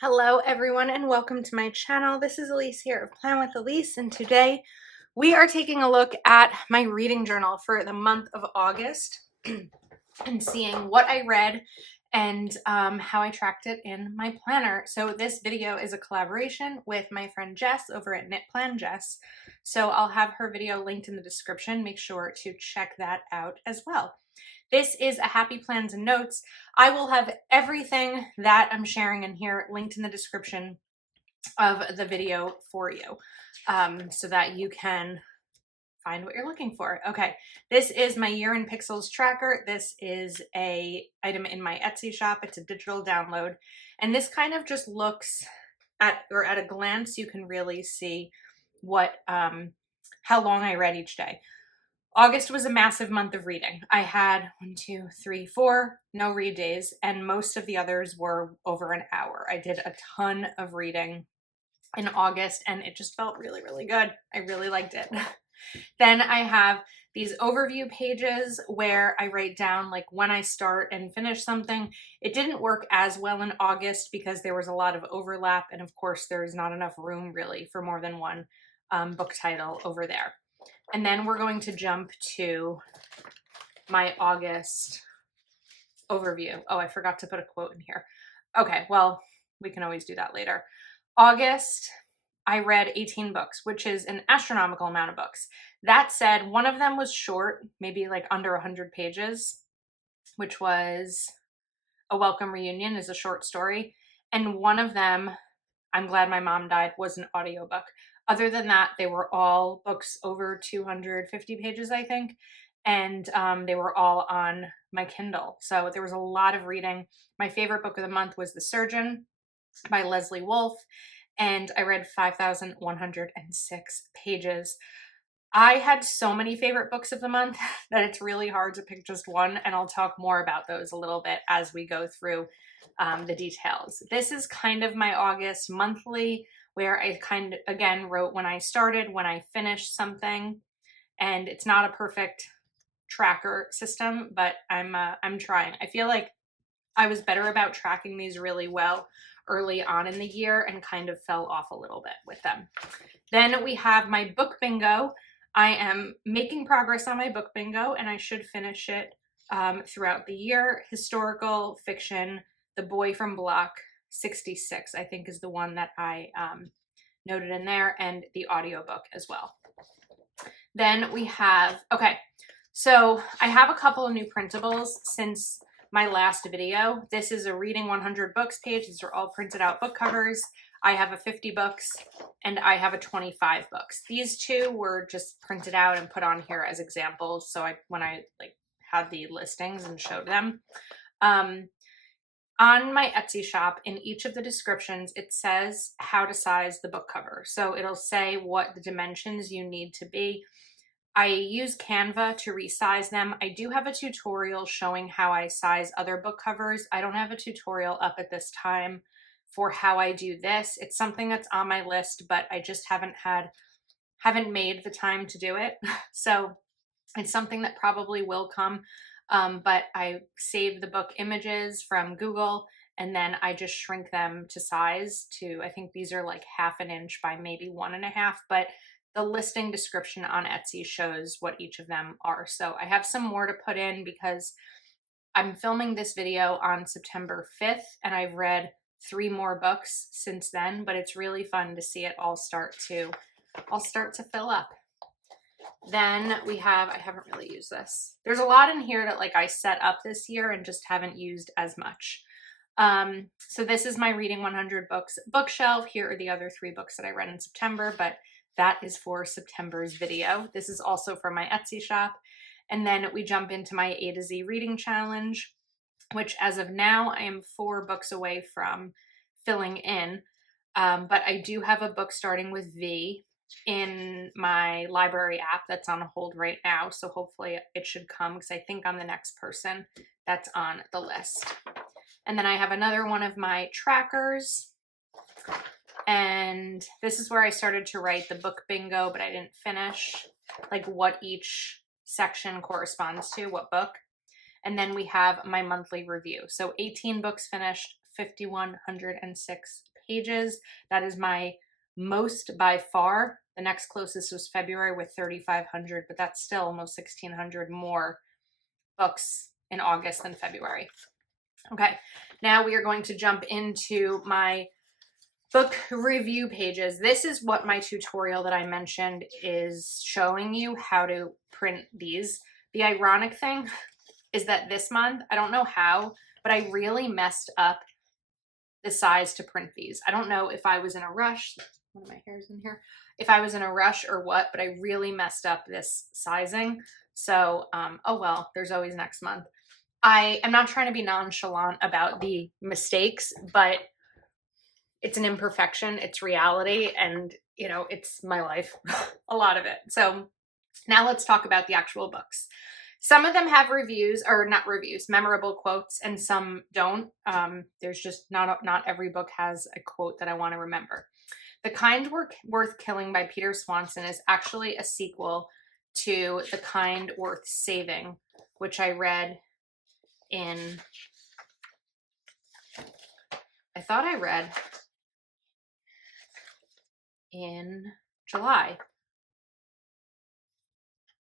Hello everyone and welcome to my channel. This is Elise here of Plan with Elise, and today we are taking a look at my reading journal for the month of August and seeing what I read and how I tracked it in my planner. So this video is a collaboration with my friend Jess over at Knit Plan Jess. So I'll have her video linked in the description. Make sure to check that out as well. This is a Happy Plans and Notes. I will have everything that I'm sharing in here linked in the description of the video for you, so that you can find what you're looking for. Okay, this is my Year in Pixels tracker. This is a item in my Etsy shop. It's a digital download, and this kind of just looks at a glance, you can really see what how long I read each day. August was a massive month of reading. I had 4 no read days, and most of the others were over an hour. I did a ton of reading in August, and it just felt really, really good. I really liked it. Then I have these overview pages where I write down like when I start and finish something. It didn't work as well in August because there was a lot of overlap, and of course there's not enough room really for more than one book title over there. And then we're going to jump to my August overview. Oh, I forgot to put a quote in here. Okay, well, we can always do that later. August, I read 18 books, which is an astronomical amount of books. That said, one of them was short, maybe like under 100 pages, which was A Welcome Reunion, is a short story. And one of them, I'm Glad My Mom Died, was an audiobook. Other than that, they were all books over 250 pages, I think, and they were all on my Kindle. So there was a lot of reading. My favorite book of the month was The Surgeon by Leslie Wolfe, and I read 5,106 pages. I had so many favorite books of the month that it's really hard to pick just one, and I'll talk more about those a little bit as we go through the details. This is kind of my August monthly, where I kind of, again, wrote when I started, when I finished something, and it's not a perfect tracker system, but I'm trying. I feel like I was better about tracking these really well early on in the year and kind of fell off a little bit with them. Then we have my book bingo. I am making progress on my book bingo, and I should finish it throughout the year. Historical fiction, The Boy from Block 66, I think, is the one that I noted in there, and the audiobook as well. Then we have, okay, so I have a couple of new printables since my last video. This is a Reading 100 Books page. These are all printed out book covers. I have a 50 books and I have a 25 books. These two were just printed out and put on here as examples. So when I like had the listings and showed them. On my Etsy shop, in each of the descriptions, it says how to size the book cover. So it'll say what the dimensions you need to be. I use Canva to resize them. I do have a tutorial showing how I size other book covers. I don't have a tutorial up at this time for how I do this. It's something that's on my list, but I just haven't made the time to do it. So it's something that probably will come. But I save the book images from Google, and then I just shrink them to size to, I think these are like 1/2 inch by maybe 1.5, but the listing description on Etsy shows what each of them are. So I have some more to put in because I'm filming this video on September 5th, and I've read 3 more books since then, but it's really fun to see it all start to fill up. Then we have, I haven't really used this. There's a lot in here that like I set up this year and just haven't used as much. So this is my Reading 100 Books bookshelf. Here are the other 3 books that I read in September, but that is for September's video. This is also from my Etsy shop. And then we jump into my A to Z reading challenge, which as of now, I am 4 books away from filling in. But I do have a book starting with V in my library app that's on hold right now. So hopefully it should come because I think I'm the next person that's on the list. And then I have another one of my trackers. And this is where I started to write the book bingo, but I didn't finish like what each section corresponds to, what book. And then we have my monthly review. So 18 books finished, 5,106 pages. That is my most by far. The next closest was February with 3,500, but that's still almost 1,600 more books in August than February. Okay, now we are going to jump into my book review pages. This is what my tutorial that I mentioned is showing you how to print these. The ironic thing is that this month, I don't know how, but I really messed up the size to print these. I don't know if I was in a rush. One of my hairs in here. If I was in a rush or what, but I really messed up this sizing. So, oh well, there's always next month. I am not trying to be nonchalant about the mistakes, but it's an imperfection, it's reality, and you know, it's my life, a lot of it. So now let's talk about the actual books. Some of them have reviews, or not reviews, memorable quotes, and some don't. There's just not every book has a quote that I want to remember. The Kind Worth Killing by Peter Swanson is actually a sequel to The Kind Worth Saving, which I read in, I thought I read in July.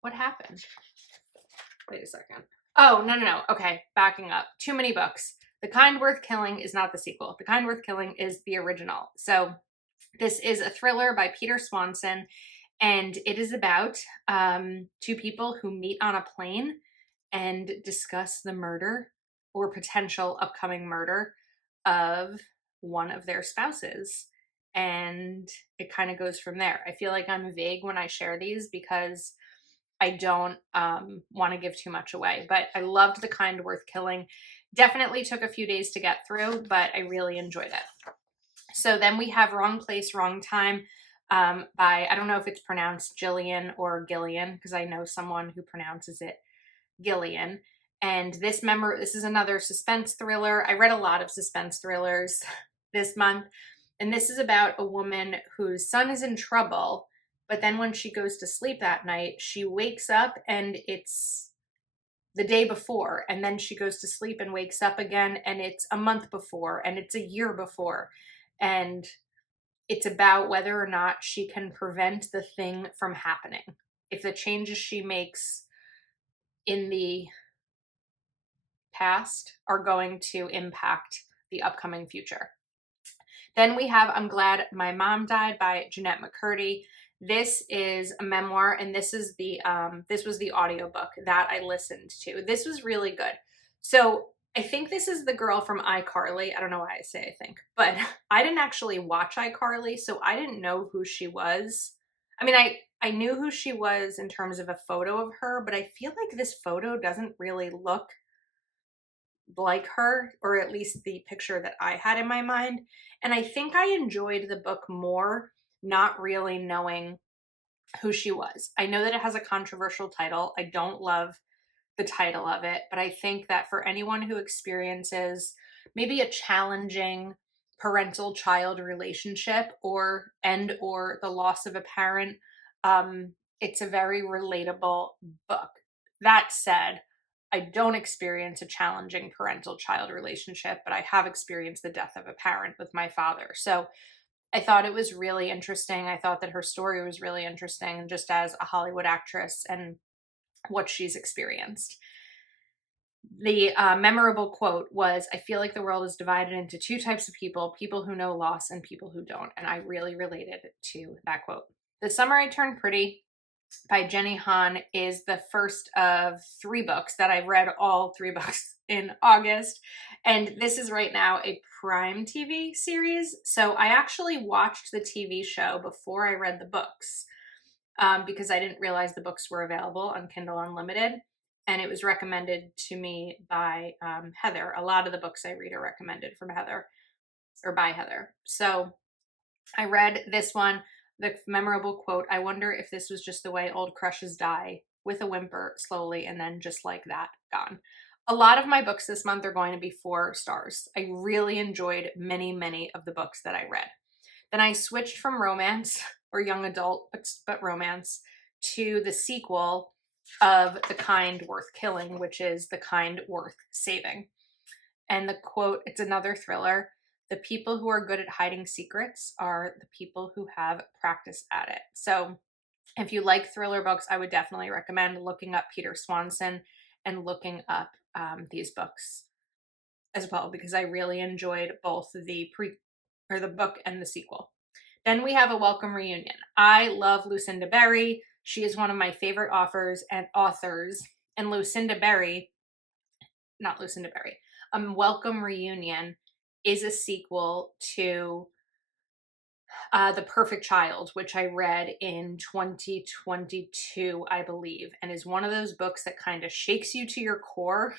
What happened? Wait a second. Oh, no. Okay, backing up. Too many books. The Kind Worth Killing is not the sequel. The Kind Worth Killing is the original. So this is a thriller by Peter Swanson, and it is about two people who meet on a plane and discuss the murder or potential upcoming murder of one of their spouses. And it kind of goes from there. I feel like I'm vague when I share these because I don't want to give too much away, but I loved The Kind Worth Killing. Definitely took a few days to get through, but I really enjoyed it. So then we have Wrong Place, Wrong Time by, I don't know if it's pronounced Jillian or Gillian, because I know someone who pronounces it Gillian. And this is another suspense thriller. I read a lot of suspense thrillers this month. And this is about a woman whose son is in trouble, but then when she goes to sleep that night, she wakes up and it's the day before. And then she goes to sleep and wakes up again and it's a month before and it's a year before. And it's about whether or not she can prevent the thing from happening. If the changes she makes in the past are going to impact the upcoming future. Then we have I'm Glad My Mom Died by Jennette McCurdy. This is a memoir, and this is the this was the audiobook that I listened to. This was really good. So I think this is the girl from iCarly. I don't know why I say I think, but I didn't actually watch iCarly, so I didn't know who she was. I mean, I knew who she was in terms of a photo of her, but I feel like this photo doesn't really look like her, or at least the picture that I had in my mind. And I think I enjoyed the book more not really knowing who she was. I know that it has a controversial title. I don't love the title of it, but I think that for anyone who experiences maybe a challenging parental-child relationship or the loss of a parent, it's a very relatable book. That said, I don't experience a challenging parental-child relationship, but I have experienced the death of a parent with my father. So I thought it was really interesting. I thought that her story was really interesting, just as a Hollywood actress and what she's experienced. The memorable quote was, I feel like the world is divided into two types of people who know loss and people who don't. And I really related to that quote. The Summer I Turned Pretty by Jenny Han is the first of 3 books that I've read, all 3 books in August. And this is right now a Prime TV series. So I actually watched the TV show before I read the books because I didn't realize the books were available on Kindle Unlimited. And it was recommended to me by Heather. A lot of the books I read are recommended from Heather or by Heather. So I read this one. The memorable quote, I wonder if this was just the way old crushes die, with a whimper, slowly, and then just like that, gone. A lot of my books this month are going to be 4 stars. I really enjoyed many of the books that I read. Then I switched from romance, or young adult, but romance, to the sequel of The Kind Worth Killing, which is The Kind Worth Saving. And the quote, it's another thriller. The people who are good at hiding secrets are the people who have practice at it. So if you like thriller books, I would definitely recommend looking up Peter Swanson and looking up these books as well, because I really enjoyed both the book and the sequel. Then we have A Welcome Reunion. I love Lucinda Berry. She is one of my favorite authors. And Lucinda Berry, not Lucinda Berry, Welcome Reunion is a sequel to The Perfect Child, which I read in 2022, I believe, and is one of those books that kind of shakes you to your core.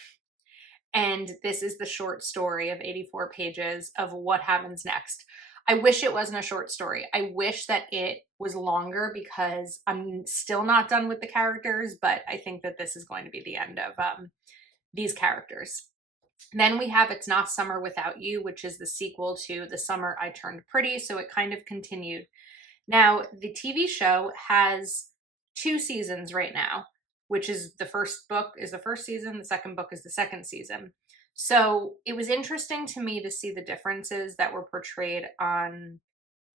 And this is the short story of 84 pages of what happens next. I wish it wasn't a short story. I wish that it was longer because I'm still not done with the characters, but I think that this is going to be the end of these characters. Then we have It's Not Summer Without You, which is the sequel to The Summer I Turned Pretty, so it kind of continued. Now, the TV show has 2 seasons right now, which is the first book is the first season, the second book is the second season. So it was interesting to me to see the differences that were portrayed on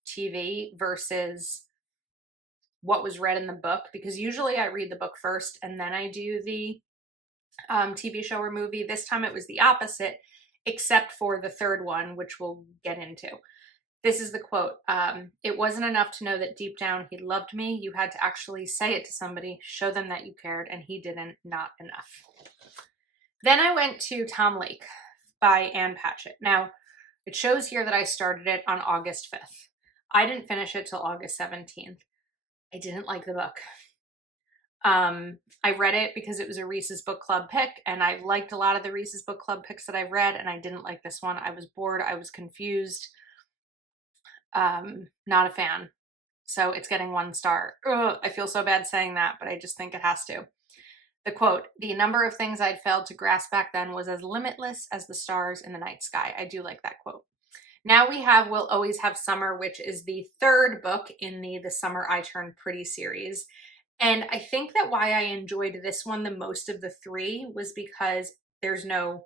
TV versus what was read in the book, because usually I read the book first and then I do the TV show or movie. This time it was the opposite, except for the third one, which we'll get into. This is the quote. It wasn't enough to know that deep down he loved me. You had to actually say it to somebody, show them that you cared, and he didn't. Not enough. Then I went to Tom Lake by Ann Patchett. Now, it shows here that I started it on August 5th. I didn't finish it till August 17th. I didn't like the book. I read it because it was a Reese's Book Club pick, and I liked a lot of the Reese's Book Club picks that I've read, and I didn't like this one. I was bored. I was confused. Not a fan. So it's getting 1 star. Ugh, I feel so bad saying that, but I just think it has to. The quote, the number of things I'd failed to grasp back then was as limitless as the stars in the night sky. I do like that quote. Now we have We'll Always Have Summer, which is the third book in the Summer I Turned Pretty series. And I think that why I enjoyed this one the most of the 3 was because there's no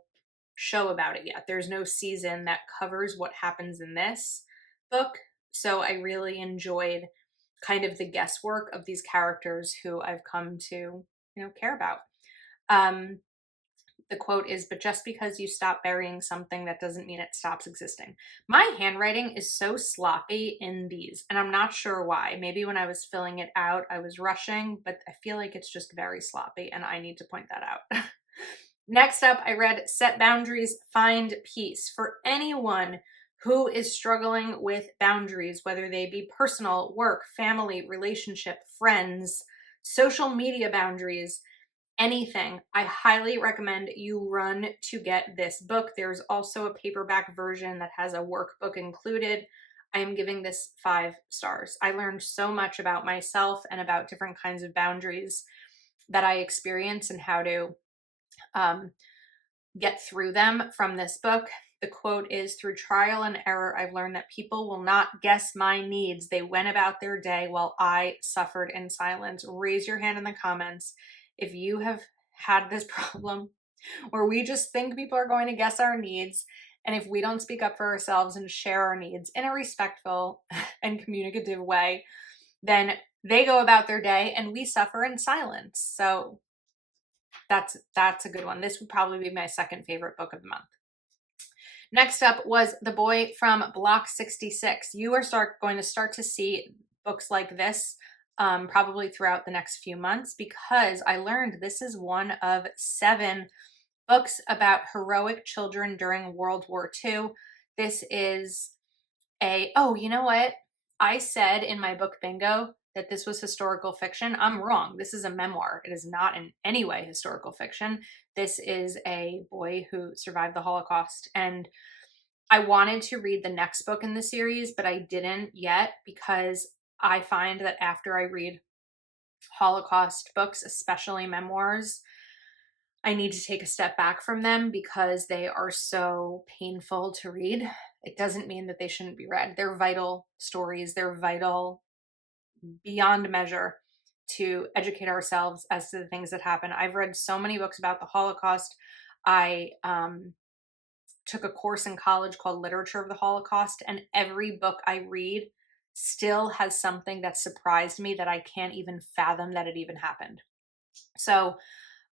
show about it yet. There's no season that covers what happens in this book. So I really enjoyed kind of the guesswork of these characters who I've come to, care about. The quote is, but just because you stop burying something, that doesn't mean it stops existing. My handwriting is so sloppy in these, and I'm not sure why. Maybe when I was filling it out, I was rushing, but I feel like it's just very sloppy, and I need to point that out. Next up, I read Set Boundaries, Find Peace. For anyone who is struggling with boundaries, whether they be personal, work, family, relationship, friends, social media boundaries, anything, I highly recommend you run to get this book. There's also a paperback version that has a workbook included. I am giving this 5 stars. I learned so much about myself and about different kinds of boundaries that I experience and how to get through them from this book. The quote is, through trial and error, I've learned that people will not guess my needs. They went about their day while I suffered in silence. Raise your hand in the comments if you have had this problem where we just think people are going to guess our needs. And if we don't speak up for ourselves and share our needs in a respectful and communicative way, then they go about their day and we suffer in silence. So that's a good one. This would probably be my second favorite book of the month. Next up was The Boy from Block 66. You are going to start to see books like this probably throughout the next few months, because I learned this is one of 7 books about heroic children during World War II. This is oh, you know what? I said in my book bingo that this was historical fiction. I'm wrong. This is a memoir. It is not in any way historical fiction. This is a boy who survived the Holocaust. And I wanted to read the next book in the series, but I didn't yet, because I find that after I read Holocaust books, especially memoirs, I need to take a step back from them because they are so painful to read. It doesn't mean that they shouldn't be read. They're vital stories. They're vital beyond measure to educate ourselves as to the things that happen. I've read so many books about the Holocaust. I took a course in college called Literature of the Holocaust, and every book I read still has something that surprised me that I can't even fathom that it even happened. So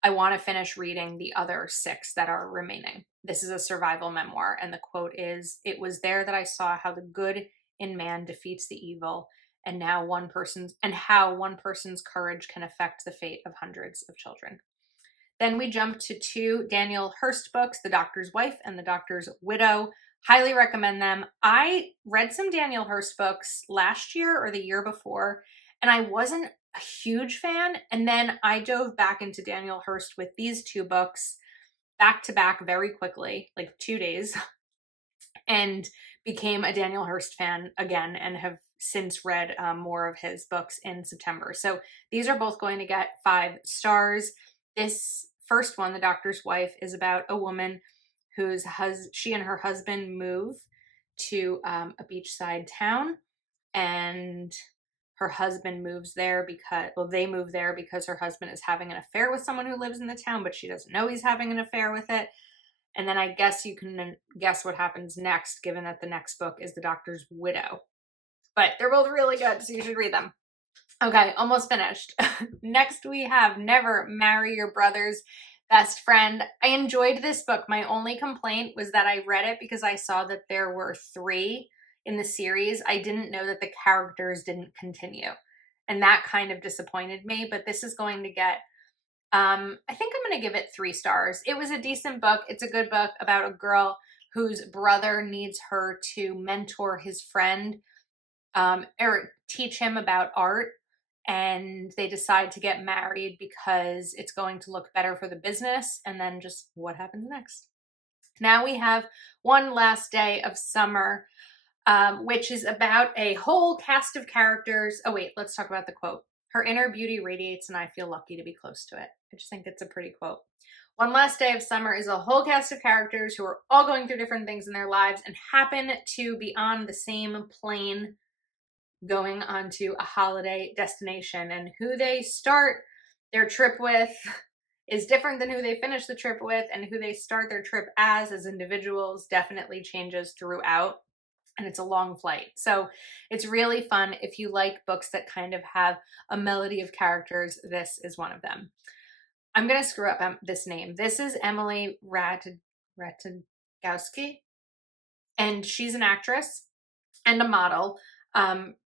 I want to finish reading the other 6 that are remaining. This is a survival memoir, and the quote is, "It was there that I saw how the good in man defeats the evil, and how one person's courage can affect the fate of hundreds of children." Then we jump to 2 Daniel Hurst books, The Doctor's Wife and The Doctor's Widow. Highly recommend them. I read some Daniel Hurst books last year or the year before, and I wasn't a huge fan. And then I dove back into Daniel Hurst with these 2 books back to back very quickly, like 2 days, and became a Daniel Hurst fan again and have since read more of his books in September. So these are both going to get 5 stars. This first one, The Doctor's Wife, is about a woman she and her husband move to a beachside town, and her husband moves there they move there because her husband is having an affair with someone who lives in the town, but she doesn't know he's having an affair with it. And then I guess you can guess what happens next, given that the next book is The Doctor's Widow. But they're both really good, so you should read them. Okay, almost finished. Next we have Never Marry Your Brother's Best Friend. I enjoyed this book. My only complaint was that I read it because I saw that there were 3 in the series. I didn't know that the characters didn't continue. And that kind of disappointed me, but this is going to get, I think I'm going to give it 3 stars. It was a decent book. It's a good book about a girl whose brother needs her to mentor his friend, or teach him about art. And they decide to get married because it's going to look better for the business. And then just what happens next? Now we have One Last Day of Summer, which is about a whole cast of characters. Oh, wait, let's talk about the quote. "Her inner beauty radiates, and I feel lucky to be close to it." I just think it's a pretty quote. One Last Day of Summer is a whole cast of characters who are all going through different things in their lives and happen to be on the same plane going onto a holiday destination, and who they start their trip with is different than who they finish the trip with, and who they start their trip as individuals definitely changes throughout, and it's a long flight. So it's really fun. If you like books that kind of have a melody of characters, this is one of them. I'm going to screw up this name. This is Emily Ratajkowski, and she's an actress and a model.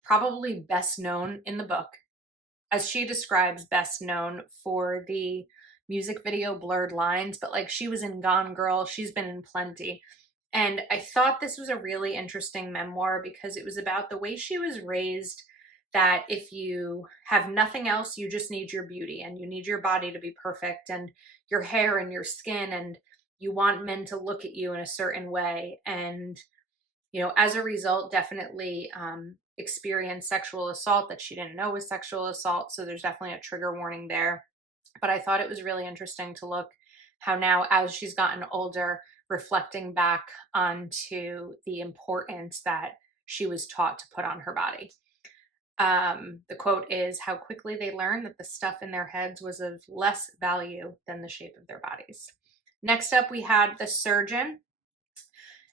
Probably best known in the book, as she describes, best known for the music video Blurred Lines, but like she was in Gone Girl, she's been in plenty. And I thought this was a really interesting memoir because it was about the way she was raised, that if you have nothing else, you just need your beauty and you need your body to be perfect and your hair and your skin, and you want men to look at you in a certain way. And as a result, definitely experienced sexual assault that she didn't know was sexual assault. So there's definitely a trigger warning there. But I thought it was really interesting to look how now, as she's gotten older, reflecting back onto the importance that she was taught to put on her body. The quote is, "How quickly they learned that the stuff in their heads was of less value than the shape of their bodies." Next up, we had The Surgeon.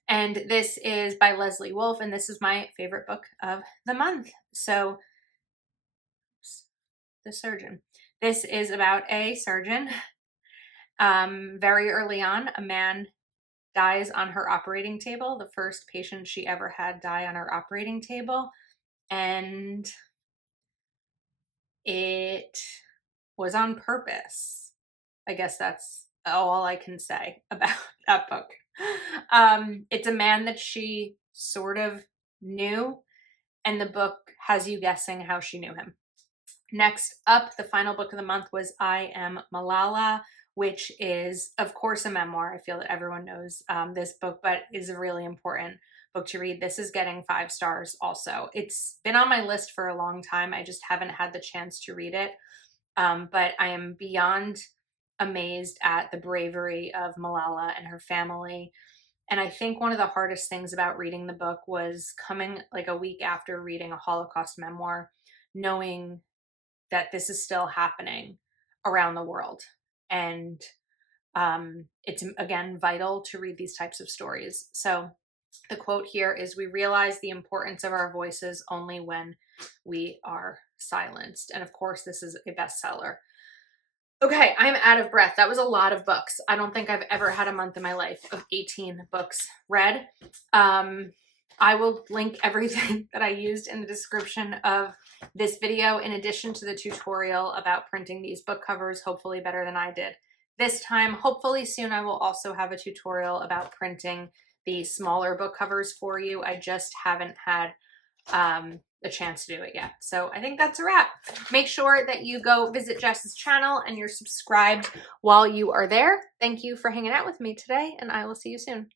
And this is by Leslie Wolf, and this is my favorite book of the month. So, The Surgeon. This is about a surgeon. Very early on, a man dies on her operating table, the first patient she ever had die on her operating table. And it was on purpose. I guess that's all I can say about that book. It's a man that she sort of knew, and the book has you guessing how she knew him. Next up, the final book of the month was I Am Malala, which is, of course, a memoir. I feel that everyone knows this book, but is a really important book to read. This is getting 5 stars also. It's been on my list for a long time. I just haven't had the chance to read it. But I am beyond amazed at the bravery of Malala and her family. And I think one of the hardest things about reading the book was coming like a week after reading a Holocaust memoir, knowing that this is still happening around the world. And it's again vital to read these types of stories. So the quote here is, "We realize the importance of our voices only when we are silenced." And of course, this is a bestseller. Okay, I'm out of breath. That was a lot of books. I don't think I've ever had a month in my life of 18 books read. I will link everything that I used in the description of this video, in addition to the tutorial about printing these book covers, hopefully better than I did this time. Hopefully soon I will also have a tutorial about printing the smaller book covers for you. I just haven't had a chance to do it yet. So I think that's a wrap. Make sure that you go visit Jess's channel and you're subscribed while you are there. Thank you for hanging out with me today, and I will see you soon.